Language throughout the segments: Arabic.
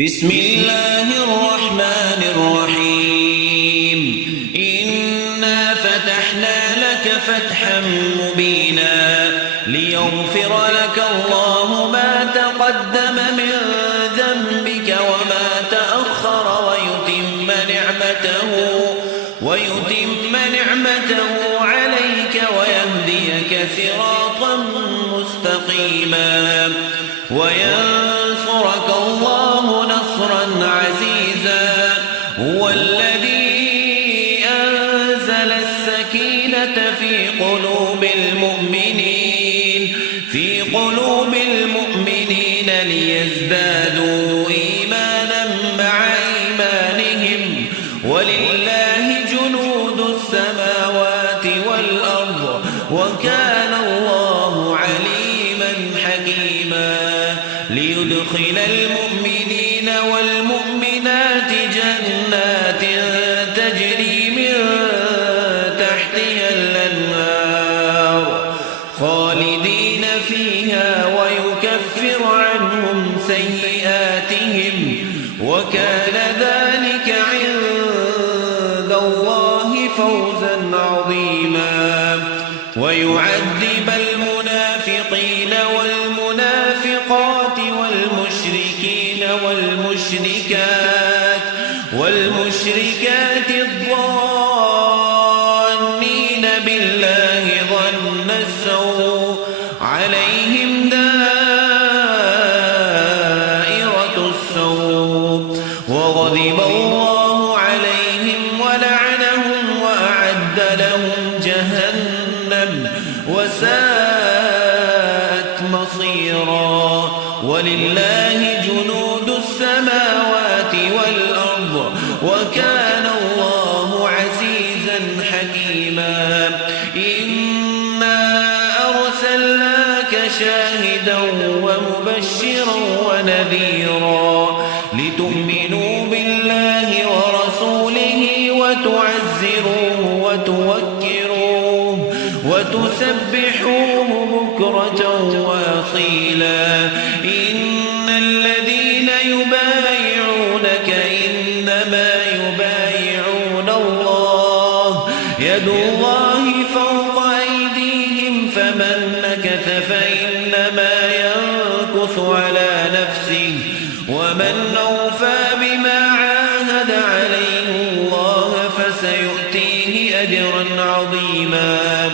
بسم الله الرحمن الرحيم إنا فتحنا لك فتحا مبينا ليغفر لك الله ما تقدم من ذنبك وما تأخر ويتم نعمته عليك ويهديك صراطا مستقيما وينصرك الله نصرا عزيزا هو الذي أنزل السكينة في قلوب المؤمنين ليزدادوا إيمانا مع إيمانهم ولله جنود السماوات والأرض وكان الله عليما حكيما ليدخل المؤمنين والمؤمنات جنات تجري من تحتها الأنهار خالدين فيها ويكفر عنهم سيئاتهم وكان ذلك عند الله فوزا عظيما ويعذب المنافقين والمنافقات والمشركات الظانين بالله ظن السوء عليهم دائرة السوء وغضب الله عليهم ولعنهم وأعد لهم جهنم وساءت مصيرا ولله جنود السماوات والأرض وكان الله عزيزا حكيما إنا أرسلناك شاهدا ومبشرا ونذيرا لتؤمنوا بالله ورسوله وتعزروه وتوكروه وتسبحوه بكرة وأصيلا إن الذين يبايعونك إنما يبايعون الله يد الله فوق أيديهم فمن نكث فإنما ينكث على نفسه ومن أوفى بما عاهد عليه الله فسيؤتيه أجرا عظيما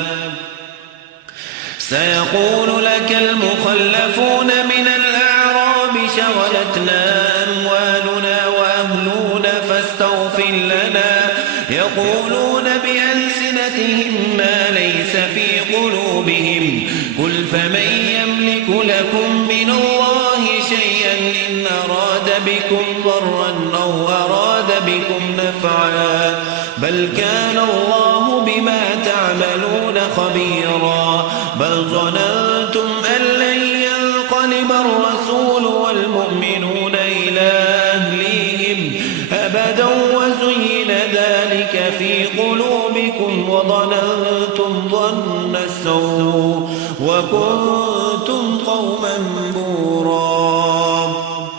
سيقول لك المخلفون من الأعراب شغلتنا أموالنا وأهلنا فاستغفر لنا يقولون بألسنتهم ما ليس في قلوبهم قل فمن يملك لكم من الله شيئا إن أراد بكم ضرا أو أراد بكم نفعا بل كان الله بما تعملون خبيرا بل ظننتم أن لن ينقلب الرسول والمؤمنون إلى أهليهم أبدا وزين ذلك في قلوبكم وظننتم ظن السوء وكنتم قوما بورا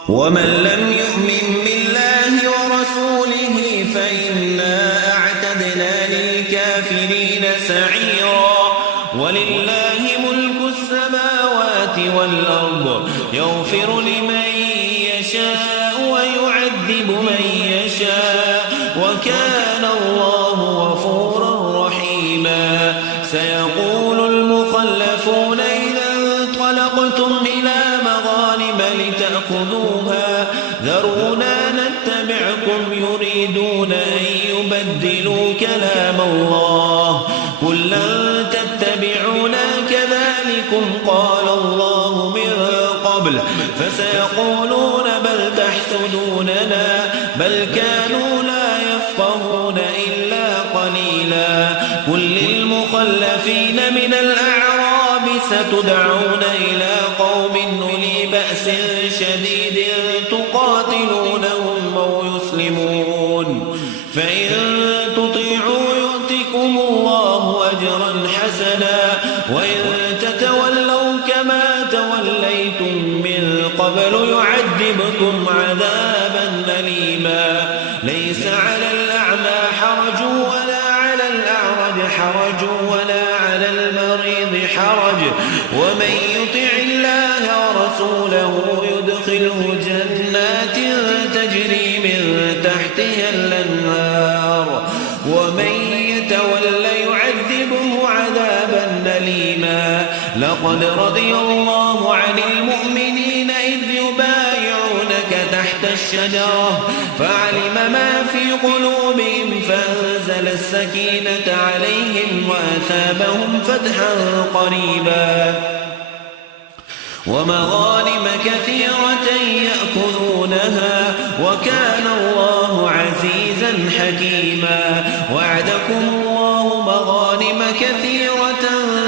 ومن لم يؤمن بالله ورسوله فإنا أعتدنا للكافرين سعيرا ولله ملك السماوات والأرض يغفر لمن يشاء ويعذب من يشاء وكان الله غفورا رحيما سيقول المخلفون إذا انطلقتم إلى مغانم لتأخذوها ذرونا نتبعكم يريدون أن يبدلوا كلام الله قل لن تتبعونا كذلكم قال الله من قبل فسيقولون بل تحسدوننا بل كانوا لا يفقهون إلا قليلا قل للمخلفين من الأعراب ستدعون إلى قوم أولي بأس شديد تقاتلونهم أو يسلمون فإن تطيعوا يؤتكم الله أجرا حسنا وإن تتولوا كما توليتم من قبل يعذبكم عذابا أليما ليس على الأعمى حرج ولا على الأعرج حرج ولا على المريض حرج ومن يطع الله ورسوله يدخله جنات تجري من تحتها الأنهار ومن يتول يعذبه عذابا أليما لقد رضي الله عن المؤمنين إذ يبايعونك تحت الشجرة فعلم ما في قلوبهم فأنزل السكينة عليهم وأثابهم فتحا قريبا ومغانم كثيرة يأخذونها وكان الله عزيزا حكيما وعدكم الله مغانم كثيرة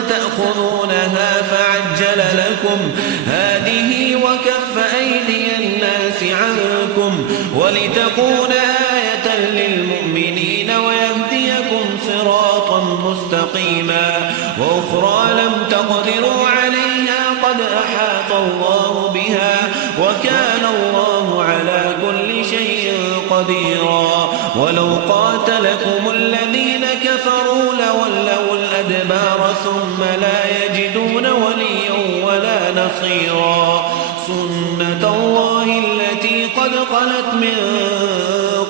تأخذونها فعجل لكم هذه وكف أيدي الناس عنكم ولتكون آية للمؤمنين ويهديكم صراطا مستقيما وأخرى لم تقدروا عليها قد أحاط الله بها وكان الله على كل شيء قديرا ولو قاتلكم الذين كفروا لولوا الأدبار ثم لا يجدون وليا ولا نصيرا سنة الله التي قد خلت من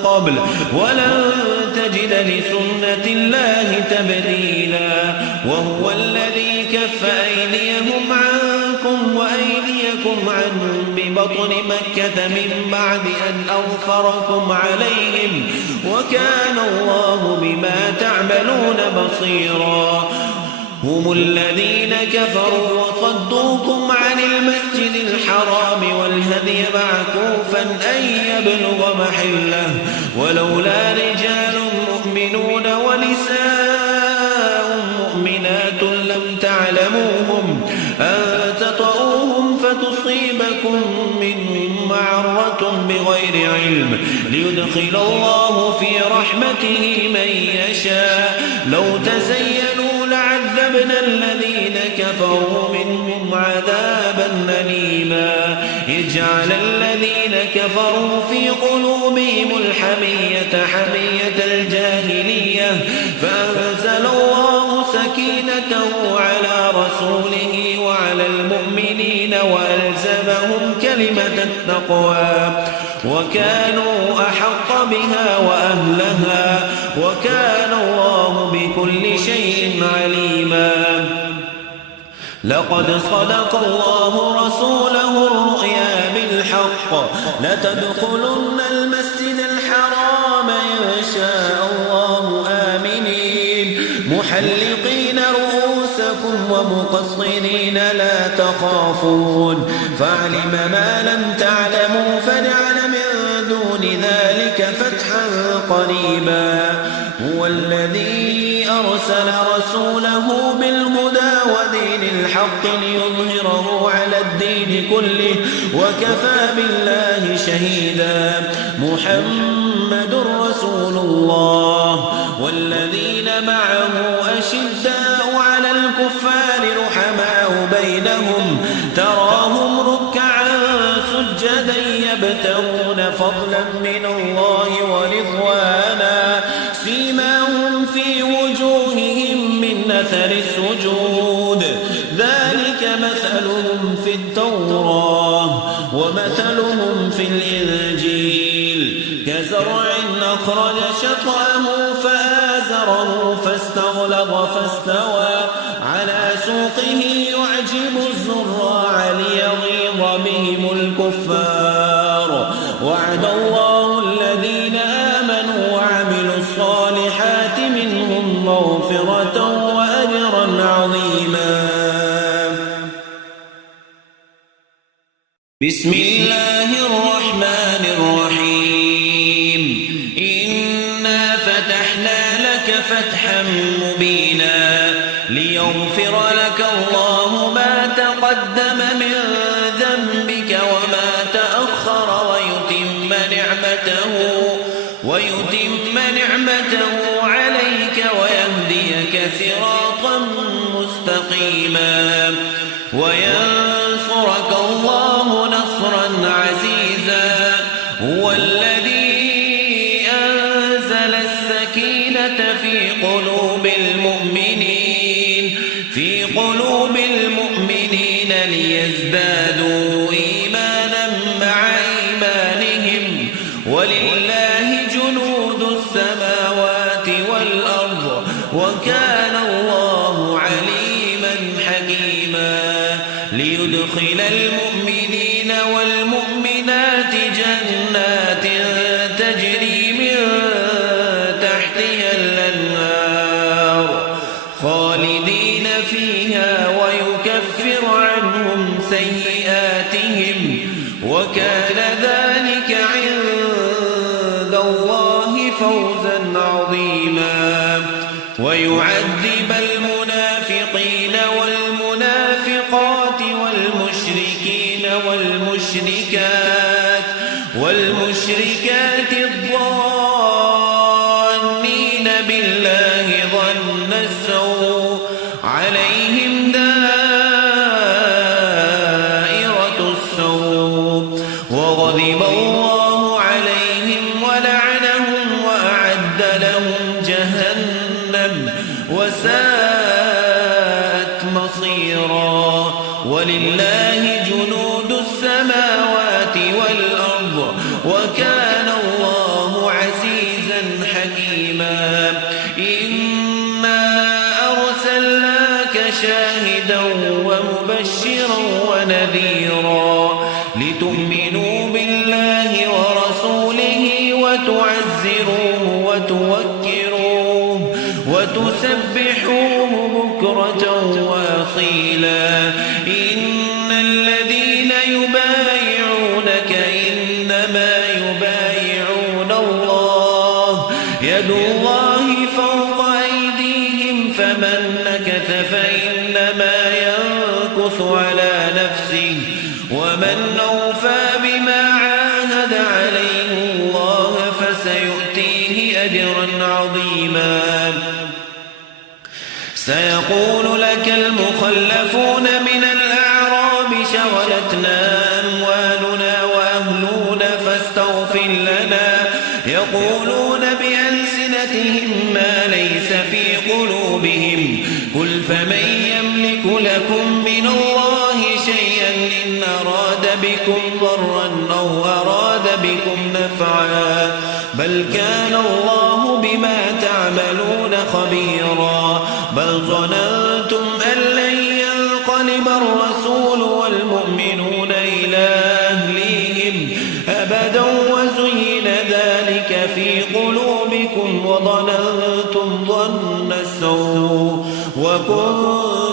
قبل ولن تجد لسنة الله تبديلا وهو الذي كف أيديهم عنكم وأيديكم عنهم ببطن مكة من بعد أن أظفركم عليهم وكان الله بما تعملون بصيرا هم الذين كفروا وصدوكم عن المسجد الحرام والهدي معكوفا أن يبلغ محله ولولا رجال مؤمنون ونساء مؤمنات لم تعلموهم أن تطؤوهم فتصيبكم منهم معرة بغير علم ليدخل الله في رحمته من يشاء لو تزينوا لعذبنا الذين كفروا منهم عذابا أليما اجعل الذين كفروا في قلوبهم الحمية حمية الجاهلية فأنزل الله سكينته على رسوله وعلى المؤمنين وألزمهم كلمة التقوى وكانوا أحق بها وأهلها وكان الله بكل شيء عليما لقد صدق الله رسوله الرؤيا بالحق لتدخلن المسجد الحرام إن شاء الله آمنين محلقين رؤوسكم ومقصرين لا تخافون فعلم ما لم تعلموا فجعل من دون ذلك فتحا قريبا هو الذي أرسل رسوله بالهدى ودين الحق ليظهره على الدين كله وكفى بالله شهيدا محمد رسول الله والذين معه أشداء على الكفار رحماء بينهم تراهم ركعا سجدا يبتغون فضلا من الله ورضوانا سيماهم في وجوههم من أثر السجود ذلك مثلهم في التوراة ومثلهم في الإنجيل كزرع أخرج شطأه فآزره فاستغلظ فاستوى على سوقه يعجب الزراع ليغيظ بهم الكفار وعد الله الذين آمنوا وعملوا الصالحات منهم مغفرة وأجرا عظيما بسم الله الرحمن الرحيم إنا فتحنا لك فتحا مبينا ليغفر لك الله ما تقدم من ذنبك وما تأخر ويتم نعمته عليك ويهديك صراطا مستقيما وينصرك الله نصرا عزيزا هو الذي فوزا عظيما ويعذب المنافقين والمنافقات والمشركات الظانين بالله ظن السوء عليهم دائرة السوء وغضب الله عليهم ولعنهم وأعد لهم جهنم وساءت مصيرا ولله جنود السماوات والأرض وكان الله عزيزا حكيما إنا أرسلناك شاهدا ومبشرا ونذيرا لتؤمنوا بالله ورسوله وتعزروه وتوكروه وتسبحوه بكرة وأصيلا إن الذين يبايعونك إنما يبايعون الله يد الله فوق أيديهم فمن نكث فإنما ينكث على نفسه ومن أوفى بما عاهد عليه الله فسيؤتيه أجرا عظيما سيقول لك المخلفون من الأعراب شغلتنا أموالنا وأهلنا فاستغفر لنا يقولون بألسنتهم ما ليس في قلوبهم قل فمن يملك لكم من الله شيئا إن أراد بكم ضرا أو أراد بكم نفعا بل كان الله بما تعملون خبيرا بل ظننتم أن لن ينقلب الرسول والمؤمنون إلى أهليهم أبدا وزين ذلك في قلوبكم وظننتم ظن السوء وكنتم